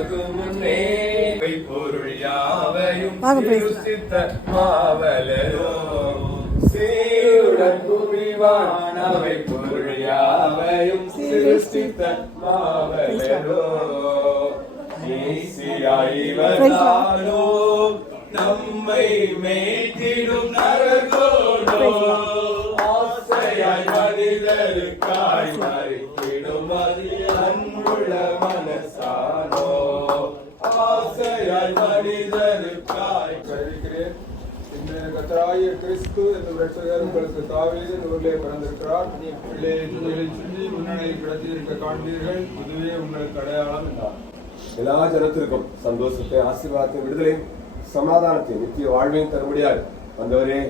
உலகுமுன்னே பொருள் யாவையும் சிருஷ்டித்த மாவலரோ சீருடன் புரிவானவை பொருள் யாவையும் சிருஷ்டித்த மாவலரோ இவராலோ நம்மை மேய்த்திடும் நரகோடோ ஆசையாய் மனிதருக்காய் மறித்திடும் அன்புள்ள மனசானோ ஆசையாய் மனிதருக்காய் இருக்கிறேன். இந்த கர்த்தராகிய கிறிஸ்து என்ற இரட்சகர் உங்களுக்கு தாவீது ஊரிலே பிறந்திருக்கிறார். பிள்ளையை சொல்லி முன்னணி கிடத்தி இருக்க காண்பீர்கள். இதுவே உங்களுக்கு அடையாளம் என்றார். எல்லா ஜனத்திற்கும் சந்தோஷத்தை, ஆசீர்வாதத்தை, விடுதலை, சமாதானத்தை, நித்திய வாழ்வையும் தரும்படியாக வந்தவரே